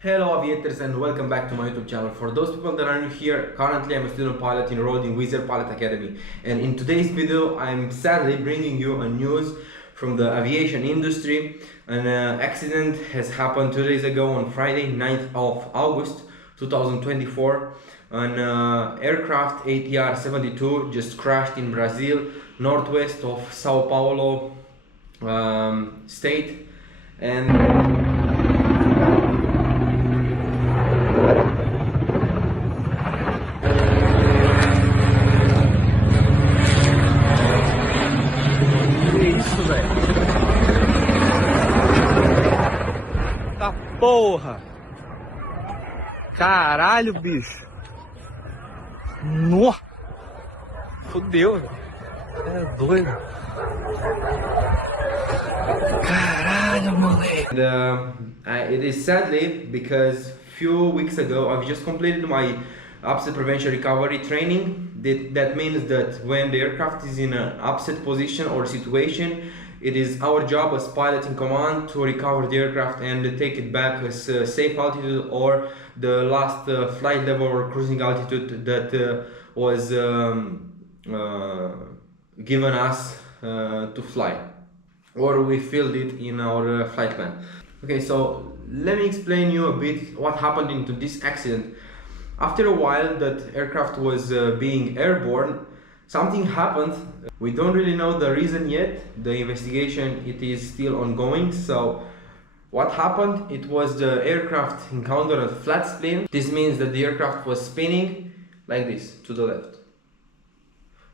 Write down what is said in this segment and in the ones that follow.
Hello aviators and welcome back to my YouTube channel. For those people that are new here, currently I'm a student pilot enrolled in Wizz Air Pilot Academy, and in today's video I'm sadly bringing you a news from the aviation industry. An accident has happened 2 days ago on Friday 9th of August 2024. An aircraft ATR-72 just crashed in Brazil, northwest of Sao Paulo state, and Tá porra! Caralho, bicho! Nó! Fudeu! É doido! Caralho, moleque! It is sadly because few weeks ago I've just completed my upset prevention recovery training. That means that when the aircraft is in an upset position or situation, it is our job as pilot in command to recover the aircraft and take it back as safe altitude or the last flight level or cruising altitude that was given us to fly, or we filled it in our flight plan. Okay, so let me explain you a bit what happened into this accident. After a while that aircraft was being airborne, something happened. We don't really know the reason yet. The investigation, it is still ongoing. So what happened? It was the aircraft encountered a flat spin. This means that the aircraft was spinning like this to the left.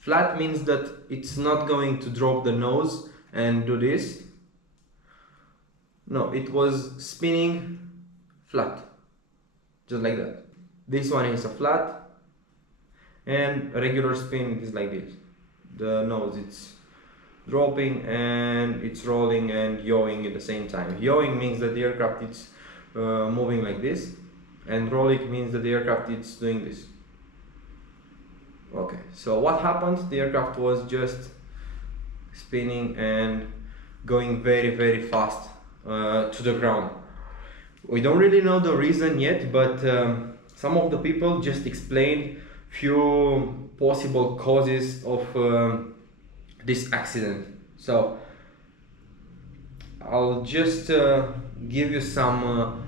Flat means that it's not going to drop the nose and do this. No, it was spinning flat, just like that. This one is a flat, and a regular spin is like this. The nose, it's dropping and it's rolling and yawing at the same time. Yawing means that the aircraft is moving like this, and rolling means that the aircraft is doing this. Okay, so what happened? The aircraft was just spinning and going very fast to the ground. We don't really know the reason yet, but some of the people just explained few possible causes of this accident. So I'll just give you some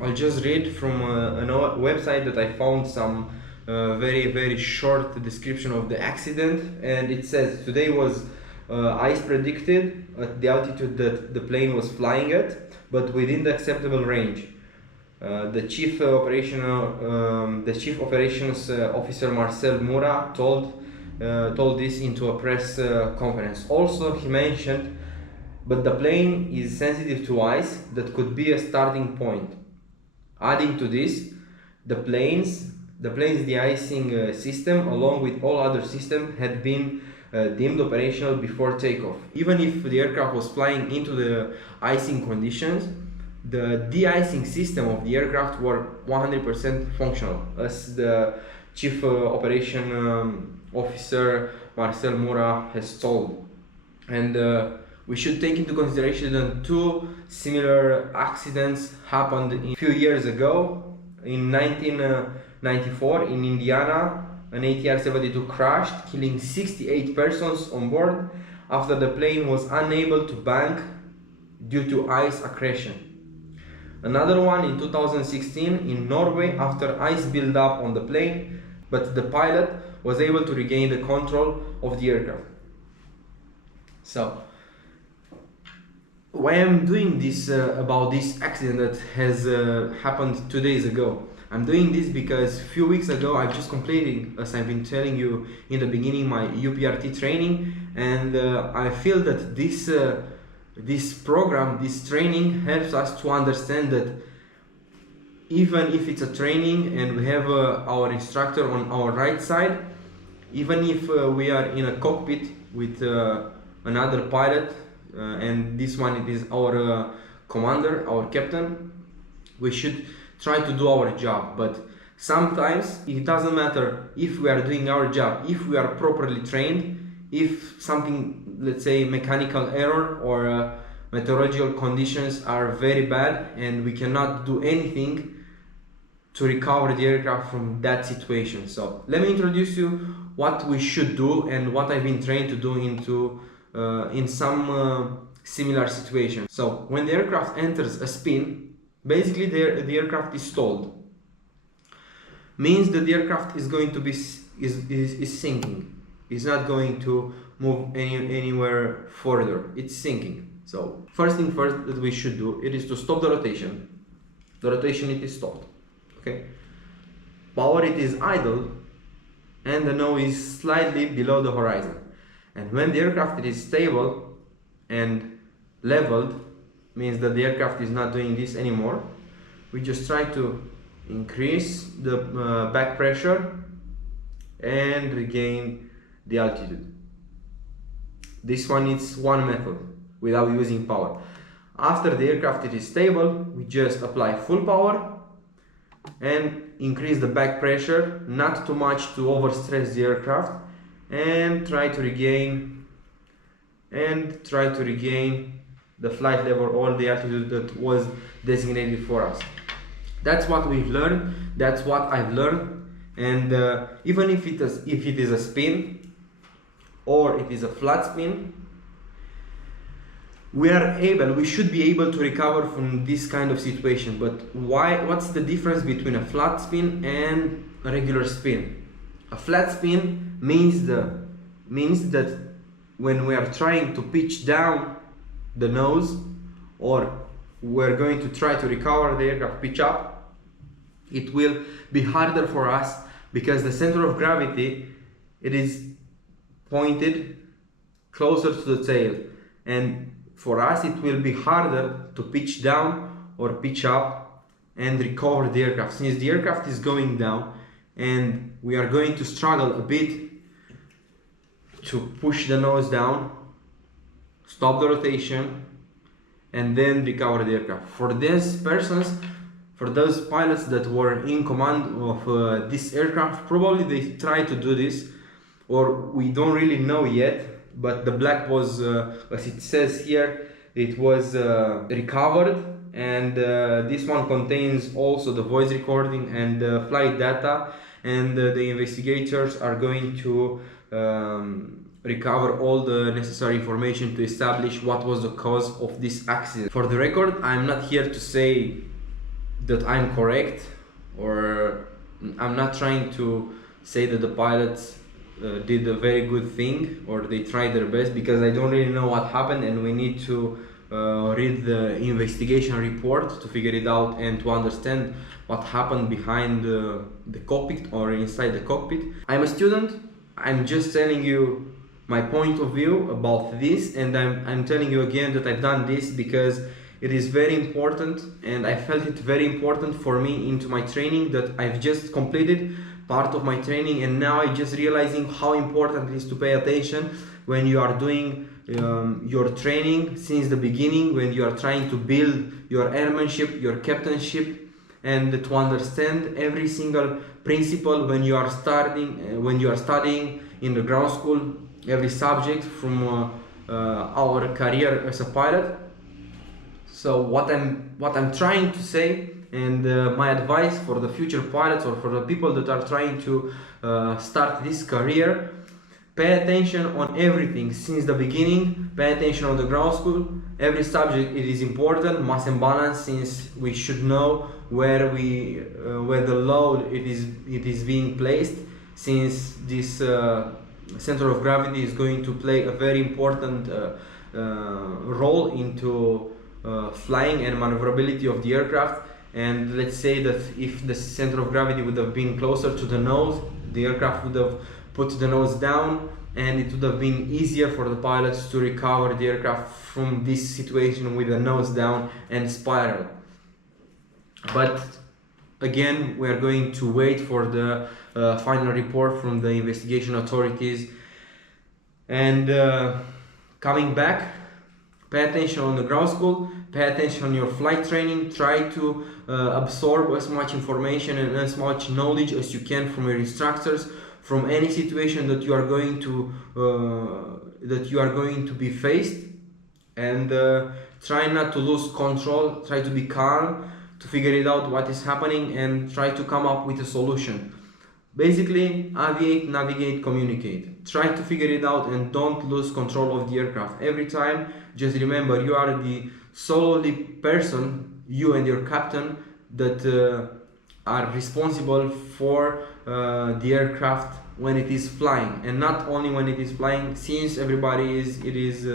I'll just read from a website that I found some very short description of the accident, and it says today was ice predicted at the altitude that the plane was flying at, but within the acceptable range. The chief operations officer Marcel Mura told this into a press conference. Also, he mentioned, but the plane is sensitive to ice that could be a starting point. Adding to this, the plane's de-icing system, along with all other systems, had been deemed operational before takeoff. Even if the aircraft was flying into the icing conditions, the de-icing system of the aircraft were 100% functional, as the chief operation officer Marcel Mura has told. And we should take into consideration that two similar accidents happened a few years ago. In 1994 in Indiana, an ATR-72 crashed, killing 68 persons on board after the plane was unable to bank due to ice accretion. Another one in 2016 in Norway after ice built up on the plane, but the pilot was able to regain the control of the aircraft. So, why I'm doing this about this accident that has happened 2 days ago? I'm doing this because a few weeks ago I've just completed, as I've been telling you in the beginning, my UPRT training, and I feel that this program, this training helps us to understand that even if it's a training and we have our instructor on our right side, even if we are in a cockpit with another pilot, and this one it is our commander, our captain, we should try to do our job. But sometimes it doesn't matter if we are doing our job, if we are properly trained, if something, let's say mechanical error or meteorological conditions are very bad and we cannot do anything to recover the aircraft from that situation. So let me introduce you what we should do and what I've been trained to do in some similar situations. So when the aircraft enters a spin, basically the aircraft is stalled. Means that the aircraft is going to be is sinking. It's not going to move anywhere further. It's sinking. So first thing first that we should do, it is to stop the rotation. The rotation, it is stopped. Okay. Power, it is idle, and the nose is slightly below the horizon. And when the aircraft is stable and leveled, means that the aircraft is not doing this anymore. We just try to increase the back pressure and regain the altitude. This one is one method without using power. After the aircraft is stable, we just apply full power and increase the back pressure, not too much to overstress the aircraft, and try to regain the flight level or the altitude that was designated for us. That's what we've learned. That's what I've learned. And even if it is a spin or it is a flat spin, we should be able to recover from this kind of situation. But what's the difference between a flat spin and a regular spin? A flat spin means that when we are trying to pitch down the nose, or we're going to try to recover the aircraft pitch up, it will be harder for us because the center of gravity, it is pointed closer to the tail, and for us it will be harder to pitch down or pitch up and recover the aircraft, since the aircraft is going down and we are going to struggle a bit to push the nose down, stop the rotation, and then recover the aircraft. For these persons, for those pilots that were in command of this aircraft, probably they try to do this, or we don't really know yet, but the black was, as it says here, it was recovered, and this one contains also the voice recording and flight data, and the investigators are going to recover all the necessary information to establish what was the cause of this accident. For the record, I'm not here to say that I'm correct, or I'm not trying to say that the pilots did a very good thing or they tried their best, because I don't really know what happened, and we need to read the investigation report to figure it out and to understand what happened behind the cockpit or inside the cockpit. I'm a student. I'm just telling you my point of view about this, and I'm telling you again that I've done this because it is very important, and I felt it very important for me into my training that I've just completed part of my training, and now I'm just realizing how important it is to pay attention when you are doing your training since the beginning, when you are trying to build your airmanship, your captainship, and to understand every single principle when you are studying in the ground school, every subject from our career as a pilot. So what I'm trying to say, and my advice for the future pilots or for the people that are trying to start this career: pay attention on everything since the beginning. Pay attention on the ground school. Every subject, it is important, mass and balance, since we should know where the load it is being placed, since this center of gravity is going to play a very important role into flying and maneuverability of the aircraft. And let's say that if the center of gravity would have been closer to the nose, the aircraft would have put the nose down, and it would have been easier for the pilots to recover the aircraft from this situation with the nose down and spiral. But again, we are going to wait for the final report from the investigation authorities. And coming back, pay attention on the ground school, pay attention on your flight training, try to absorb as much information and as much knowledge as you can from your instructors, from any situation that you are going to be faced, and try not to lose control, try to be calm, to figure it out what is happening and try to come up with a solution. Basically, aviate, navigate, communicate. Try to figure it out and don't lose control of the aircraft. Every time, just remember you are the solely person, you and your captain, that are responsible for the aircraft when it is flying, and not only when it is flying, since everybody is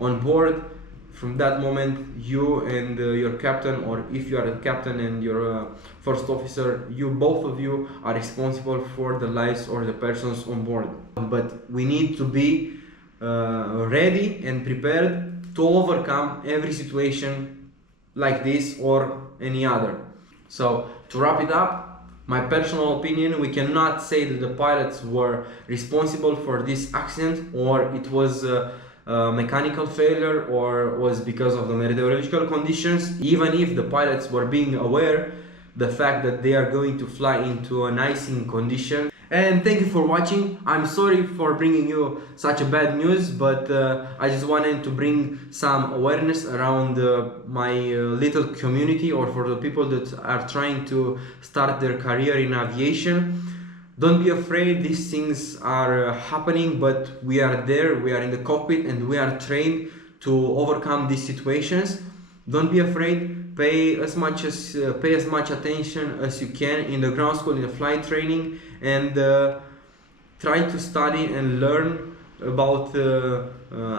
on board. From that moment, you and your captain, or if you are a captain and your first officer, you both of you are responsible for the lives or the persons on board. But we need to be ready and prepared to overcome every situation like this or any other. So to wrap it up, my personal opinion, we cannot say that the pilots were responsible for this accident, or it was mechanical failure, or was because of the meteorological conditions. Even if the pilots were being aware the fact that they are going to fly into an icing condition. And thank you for watching. I'm sorry for bringing you such a bad news, but I just wanted to bring some awareness around my little community, or for the people that are trying to start their career in aviation. Don't be afraid, these things are happening, but we are there, we are in the cockpit, and we are trained to overcome these situations. Don't be afraid, pay as much attention as you can in the ground school, in the flight training, and try to study and learn about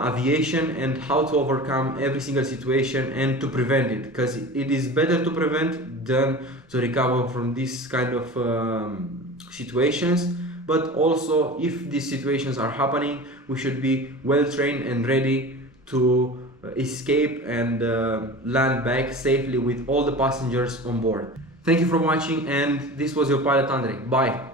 aviation and how to overcome every single situation and to prevent it, because it is better to prevent than to recover from this kind of situations. But also, if these situations are happening, we should be well trained and ready to escape and land back safely with all the passengers on board. Thank you for watching, and this was your pilot Andrei. Bye.